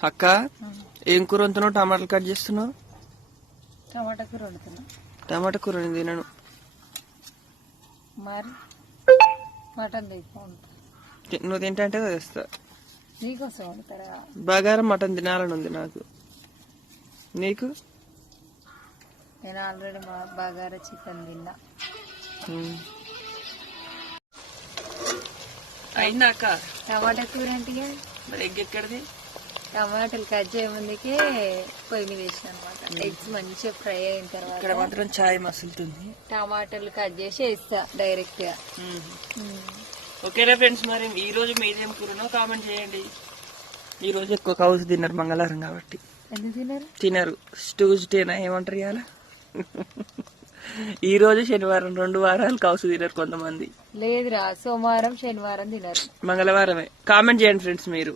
అక్క ఏం కూర వంతున్నావు టమాటాలు కట్ చేస్తున్నావు? టమాటా కూర వండుతున్నా. టమాటా కూర నేను తినను. మరి? మటన్ నువ్వు తింటే తెస్తా. నీకోసం వండుతారా? బగారం మటన్ తినాలని ఉంది నాకు. నీకు? నేను ఆల్రెడీ బగారా చికెన్ తిన్నా. ఉమ్. అయిందా అక్క టమాటా కూర ఏంటిగా మరి ఎగ్ ఎక్కడిది? టమాటాలు కట్ చేయముందుకే పొయ్యి వేసిన అనమాట ఎగ్స్ మంచిగా ఫ్రై అయిన ఇక్కడ తర్వాత మాత్రం ఛాయ్ మసులుతుంది. టమాటాలు కట్ చేసి వేస్తా డైరెక్ట్గా ఓకేనా ఫ్రెండ్స్ మరి ఈ రోజు మీదేం కూరనో కామెంట్ చేయండి. ఈ రోజు ఎక్కువ కౌసు తిన్నారు మంగళవారం కాబట్టి. తిన్నారు? తినరు. ట్యూస్డేనా ఏమంటారు ఇవాళ? ఈ రోజు శనివారం రెండు వారాలు కౌసు తినరు కొంతమంది. లేదురా సోమవారం శనివారం తినరు. మంగళవారమే. కామెంట్ చేయండి ఫ్రెండ్స్ మీరు.